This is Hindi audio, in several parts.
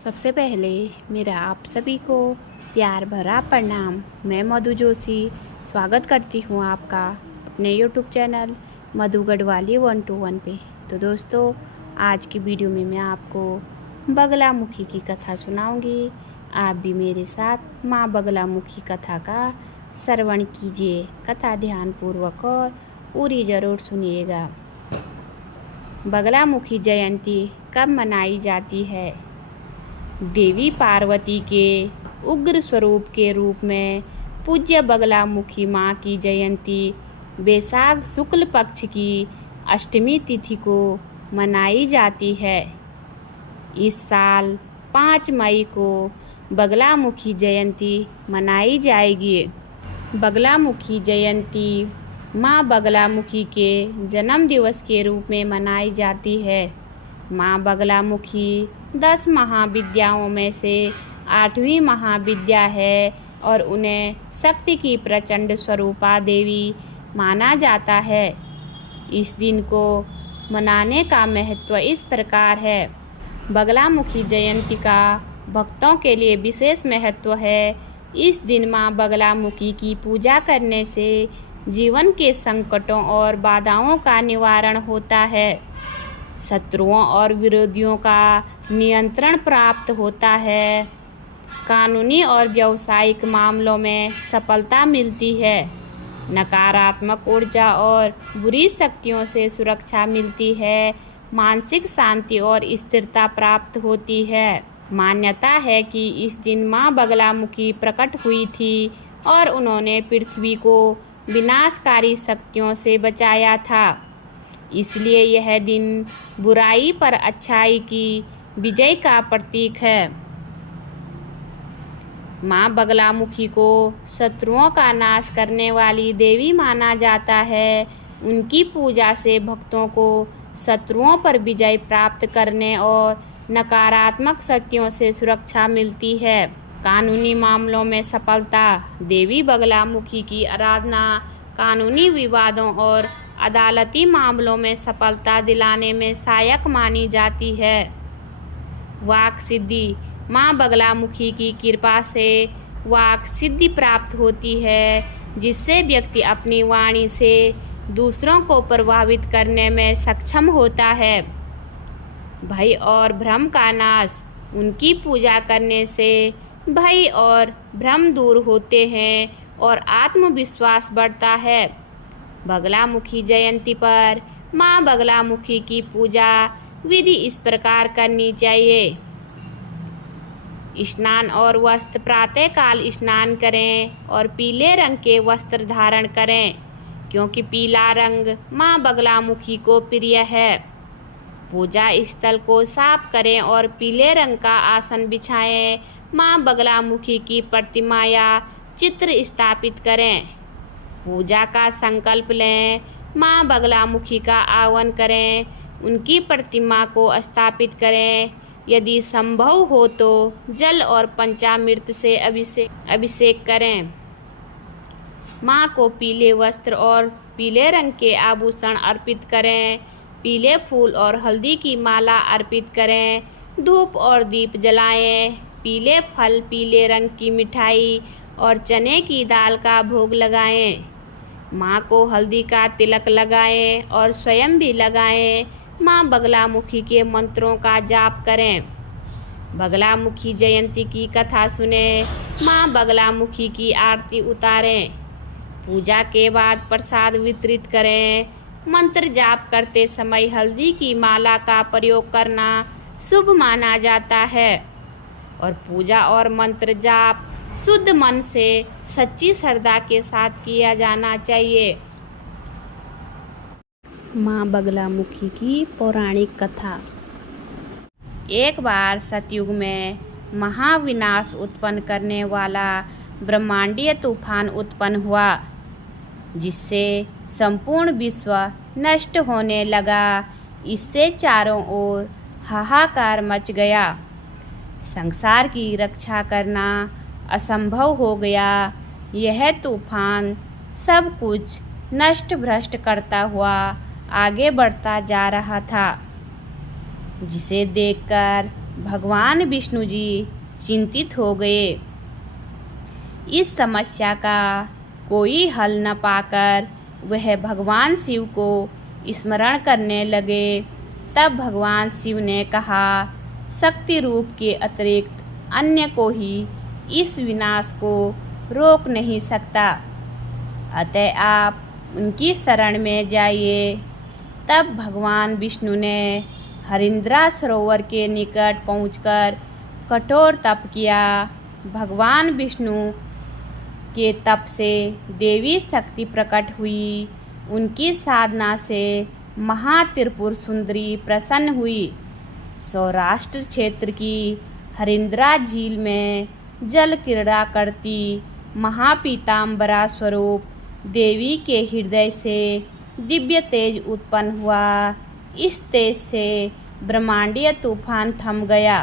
सबसे पहले मेरा आप सभी को प्यार भरा प्रणाम। मैं मधु जोशी स्वागत करती हूँ आपका अपने यूट्यूब चैनल मधु गढ़वाली 121 पे। तो दोस्तों, आज की वीडियो में मैं आपको बगलामुखी की कथा सुनाऊंगी। आप भी मेरे साथ माँ बगलामुखी कथा का श्रवण कीजिए। कथा ध्यानपूर्वक और पूरी ज़रूर सुनिएगा। बगलामुखी जयंती कब मनाई जाती है? देवी पार्वती के उग्र स्वरूप के रूप में पूज्य बगलामुखी माँ की जयंती वैशाख शुक्ल पक्ष की अष्टमी तिथि को मनाई जाती है। इस साल 5 मई को बगलामुखी जयंती मनाई जाएगी। बगलामुखी जयंती माँ बगलामुखी के जन्म दिवस के रूप में मनाई जाती है। माँ बगलामुखी 10 महाविद्याओं में से 8वीं महाविद्या है और उन्हें शक्ति की प्रचंड स्वरूपा देवी माना जाता है। इस दिन को मनाने का महत्व इस प्रकार है। बगलामुखी जयंती का भक्तों के लिए विशेष महत्व है। इस दिन माँ बगलामुखी की पूजा करने से जीवन के संकटों और बाधाओं का निवारण होता है। शत्रुओं और विरोधियों का नियंत्रण प्राप्त होता है। कानूनी और व्यावसायिक मामलों में सफलता मिलती है। नकारात्मक ऊर्जा और बुरी शक्तियों से सुरक्षा मिलती है। मानसिक शांति और स्थिरता प्राप्त होती है। मान्यता है कि इस दिन माँ बगलामुखी प्रकट हुई थी और उन्होंने पृथ्वी को विनाशकारी शक्तियों से बचाया था। इसलिए यह दिन बुराई पर अच्छाई की विजय का प्रतीक है। माँ बगलामुखी को शत्रुओं का नाश करने वाली देवी माना जाता है। उनकी पूजा से भक्तों को शत्रुओं पर विजय प्राप्त करने और नकारात्मक शक्तियों से सुरक्षा मिलती है। कानूनी मामलों में सफलता। देवी बगलामुखी की आराधना कानूनी विवादों और अदालती मामलों में सफलता दिलाने में सहायक मानी जाती है। वाक सिद्धि। माँ बगलामुखी की कृपा से वाक सिद्धि प्राप्त होती है, जिससे व्यक्ति अपनी वाणी से दूसरों को प्रभावित करने में सक्षम होता है। भय और भ्रम का नाश। उनकी पूजा करने से भय और भ्रम दूर होते हैं और आत्मविश्वास बढ़ता है। बगलामुखी जयंती पर माँ बगलामुखी की पूजा विधि इस प्रकार करनी चाहिए। स्नान और वस्त्र। प्रातःकाल स्नान करें और पीले रंग के वस्त्र धारण करें, क्योंकि पीला रंग माँ बगलामुखी को प्रिय है। पूजा स्थल को साफ करें और पीले रंग का आसन बिछाएं। माँ बगलामुखी की प्रतिमा या चित्र स्थापित करें। पूजा का संकल्प लें। माँ बगलामुखी का आह्वान करें। उनकी प्रतिमा को स्थापित करें। यदि संभव हो तो जल और पंचामृत से अभिषेक करें। माँ को पीले वस्त्र और पीले रंग के आभूषण अर्पित करें। पीले फूल और हल्दी की माला अर्पित करें। धूप और दीप जलाएं। पीले फल, पीले रंग की मिठाई और चने की दाल का भोग लगाएं। माँ को हल्दी का तिलक लगाएं और स्वयं भी लगाएं। माँ बगलामुखी के मंत्रों का जाप करें। बगलामुखी जयंती की कथा सुने। माँ बगलामुखी की आरती उतारें। पूजा के बाद प्रसाद वितरित करें। मंत्र जाप करते समय हल्दी की माला का प्रयोग करना शुभ माना जाता है और पूजा और मंत्र जाप शुद्ध मन से सच्ची श्रद्धा के साथ किया जाना चाहिए। माँ बगलामुखी की पौराणिक कथा। एक बार सतयुग में महाविनाश उत्पन्न करने वाला ब्रह्मांडीय तूफान उत्पन्न हुआ, जिससे संपूर्ण विश्व नष्ट होने लगा। इससे चारों ओर हाहाकार मच गया। संसार की रक्षा करना असंभव हो गया। यह तूफान सब कुछ नष्ट भ्रष्ट करता हुआ आगे बढ़ता जा रहा था, जिसे देखकर भगवान विष्णु जी चिंतित हो गए। इस समस्या का कोई हल न पाकर वह भगवान शिव को स्मरण करने लगे। तब भगवान शिव ने कहा, शक्ति रूप के अतिरिक्त अन्य को ही इस विनाश को रोक नहीं सकता, अतः आप उनकी शरण में जाइए। तब भगवान विष्णु ने हरिंद्रा सरोवर के निकट पहुंचकर कठोर तप किया। भगवान विष्णु के तप से देवी शक्ति प्रकट हुई। उनकी साधना से महात्रिपुर सुंदरी प्रसन्न हुई। सौराष्ट्र क्षेत्र की हरिंद्रा झील में जल क्रीड़ा करती महापीताम्बरा स्वरूप देवी के हृदय से दिव्य तेज उत्पन्न हुआ। इस तेज से ब्रह्मांडीय तूफान थम गया।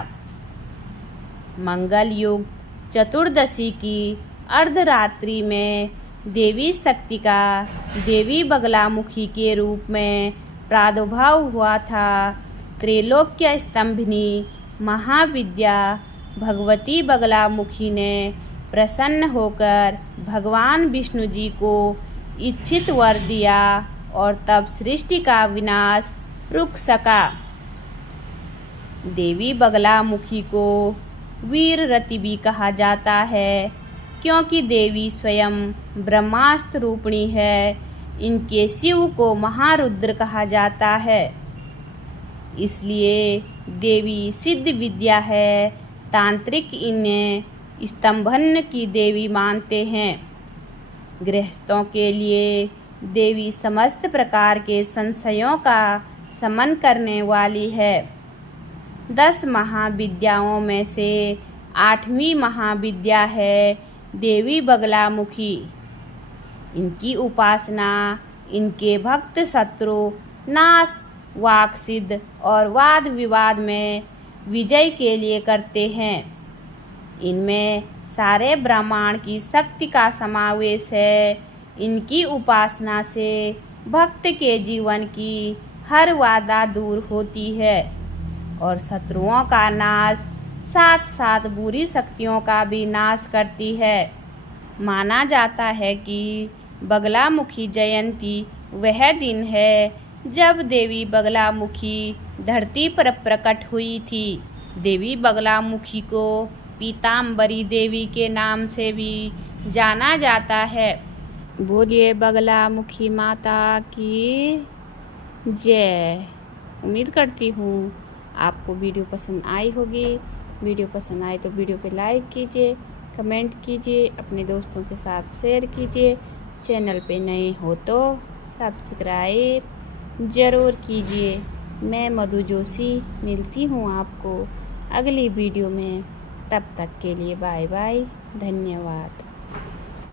मंगल युग चतुर्दशी की अर्धरात्रि में देवी शक्ति का देवी बगलामुखी के रूप में प्रादुर्भाव हुआ था। त्रैलोक्य स्तंभिनी महाविद्या भगवती बगलामुखी ने प्रसन्न होकर भगवान विष्णु जी को इच्छित वर दिया और तब सृष्टि का विनाश रुक सका। देवी बगलामुखी को वीररति भी कहा जाता है, क्योंकि देवी स्वयं ब्रह्मास्त्र रूपिणी है। इनके शिव को महारुद्र कहा जाता है, इसलिए देवी सिद्ध विद्या है। तांत्रिक इन्हें स्तंभन की देवी मानते हैं। गृहस्थों के लिए देवी समस्त प्रकार के संशयों का शमन करने वाली है। 10 महाविद्याओं में से 8वीं महाविद्या है देवी बगलामुखी। इनकी उपासना इनके भक्त शत्रु नाश, वाक सिद्ध और वाद विवाद में विजय के लिए करते हैं। इनमें सारे ब्रह्मांड की शक्ति का समावेश है। इनकी उपासना से भक्त के जीवन की हर बाधा दूर होती है और शत्रुओं का नाश, साथ साथ बुरी शक्तियों का भी नाश करती है। माना जाता है कि बगलामुखी जयंती वह दिन है जब देवी बगलामुखी धरती पर प्रकट हुई थी। देवी बगलामुखी को पीताम्बरी देवी के नाम से भी जाना जाता है। बोलिए बगलामुखी माता की जय। उम्मीद करती हूँ आपको वीडियो पसंद आई होगी। वीडियो पसंद आए तो वीडियो पे लाइक कीजिए, कमेंट कीजिए, अपने दोस्तों के साथ शेयर कीजिए। चैनल पे नए हो तो सब्सक्राइब ज़रूर कीजिए। मैं मधु जोशी मिलती हूँ आपको अगली वीडियो में। तब तक के लिए बाय बाय, धन्यवाद।